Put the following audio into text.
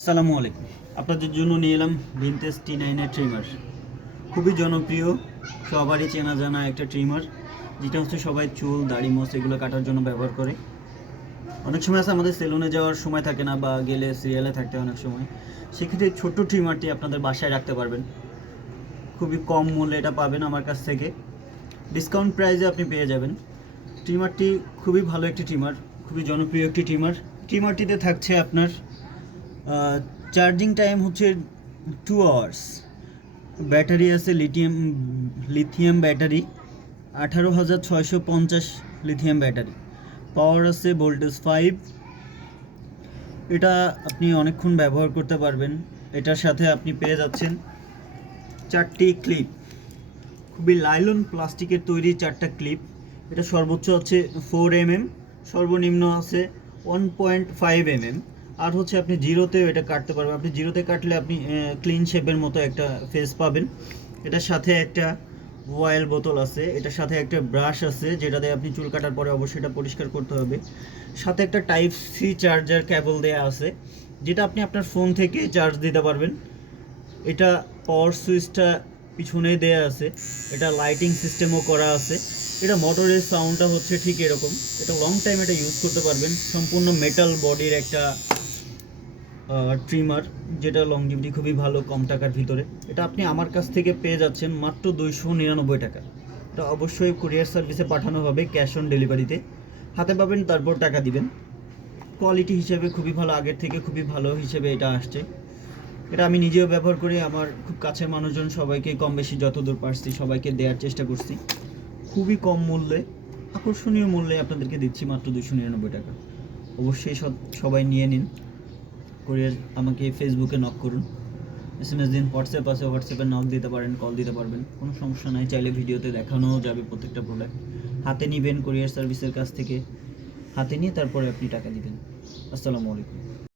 আসসালামু আলাইকুম। আপনাদের জন্য নিয়ে এলাম ভিনটেজ T9 এর ট্রিমার। খুবই জনপ্রিয়, সবারই চেনা জানা একটা ট্রিমার, যেটা হচ্ছে সবাই চুল, দাড়ি, মোছ এগুলো কাটার জন্য ব্যবহার করে। অনেক সময় আছে আমাদের সেলুনে যাওয়ার সময় থাকে না, বা গেলে সিরিয়ালে থাকতে অনেক সময়, সেক্ষেত্রে ছোট্ট ট্রিমারটি আপনাদের বাসায় রাখতে পারবেন। খুবই কম মূল্যে এটা পাবেন আমার কাছ থেকে, ডিসকাউন্ট প্রাইসে আপনি পেয়ে যাবেন। ট্রিমারটি খুবই ভালো একটি ট্রিমার, খুবই জনপ্রিয় একটি ট্রিমার। ট্রিমারটিতে থাকছে আপনার চার্জিং টাইম হচ্ছে 2 আওয়ার্স, ব্যাটারি আছে লিথিয়াম ব্যাটারি, 18,650 লিথিয়াম ব্যাটারি, পাওয়ার আছে ভোল্টেজ 5। এটা আপনি অনেকক্ষণ ব্যবহার করতে পারবেন। এটার সাথে আপনি পেয়ে যাচ্ছেন 4টি ক্লিপ, খুবই লাইলন প্লাস্টিকের তৈরি 4টা ক্লিপ। এটা সর্বোচ্চ আছে 4 mm, সর্বনিম্ন আছে 1.5 mm। আর হচ্ছে আপনি জিরোতেও এটা কাটতে পারবেন। আপনি জিরোতে কাটলে আপনি ক্লিন শেপের মতো একটা ফেস পাবেন। এটার সাথে একটা অয়েল বোতল আছে, এটার সাথে একটা ব্রাশ আছে, যেটা দিয়ে আপনি চুল কাটার পরে অবশ্যই এটা পরিষ্কার করতে হবে। সাথে একটা টাইপ সি চার্জার কেবল দেয়া আছে, যেটা আপনি আপনার ফোন থেকে চার্জ দিতে পারবেন। এটা পাওয়ার সুইচটা পিছনে দেয়া আছে, এটা লাইটিং সিস্টেমও করা আছে। এটা মোটরের সাউন্ডটা হচ্ছে ঠিক এরকম। এটা লং টাইম এটা ইউজ করতে পারবেন। সম্পূর্ণ মেটাল বডির একটা ট্রিমার, যেটা লংজিভিটি খুবই ভালো, কম টাকার ভিতরে। এটা আপনি আমার কাছ থেকে পেয়ে যাচ্ছেন মাত্র 299 টাকা। এটা অবশ্যই কুরিয়ার সার্ভিসে পাঠানো হবে, ক্যাশ অন ডেলিভারিতে। হাতে পাবেন, তারপর টাকা দিবেন। কোয়ালিটি হিসেবে খুবই ভালো, আগের থেকে খুবই ভালো হিসেবে এটা আসছে। এটা আমি নিজেও ব্যবহার করি, আমার খুব কাছের মানুষজন সবাইকে কম বেশি যতদূর পারছি সবাইকে দেওয়ার চেষ্টা করছি। খুবই কম মূল্যে, আকর্ষণীয় মূল্যে আপনাদেরকে দিচ্ছি মাত্র 299 টাকা। অবশ্যই সবাই নিয়ে নিন। কুরিয়ার আমাকে ফেসবুকে নক করুন, SMS দিন, হোয়াটসঅ্যাপ আছে, হোয়াটসঅ্যাপে নক দিতে পারেন, কল দিতে পারবেন, কোনো সমস্যা নাই। চাইলে ভিডিওতে দেখানোও যাবে প্রত্যেকটা প্রোডাক্ট। হাতে নেবেন কুরিয়ার সার্ভিসের কাছ থেকে, হাতে নিয়ে তারপরে আপনি টাকা দিবেন। আসসালামু আলাইকুম।